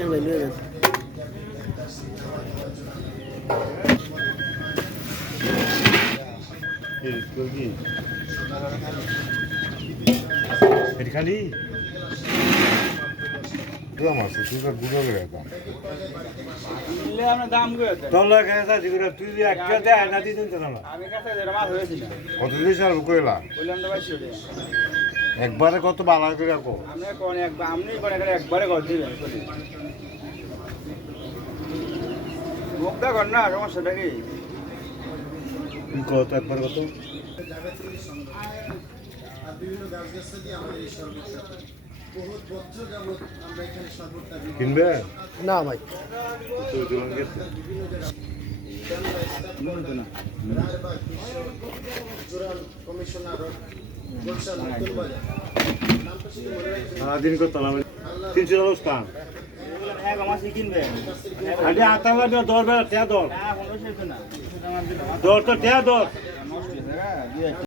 ভাই নিয়ে যান। খালি তুই একটা দেয় না দিতেন তো না কত দিন আর কইলা একবারে কত বালা করে রাখো সমস্যাটা কি কত একবার কত আর বিভিন্ন গাছগাছরা দিয়ে আমাদের এই শরবতটা বহুত বছর যাবত আমরা এখানে শরবতটা কিনবে না ভাই কমিশনার গুলশান নতুন বাজার নামটা শুধু মনে রাখবেন সারাদিন কত লাভ 300 অবস্থান আগে আতালা দর বেলা দর দর তো দর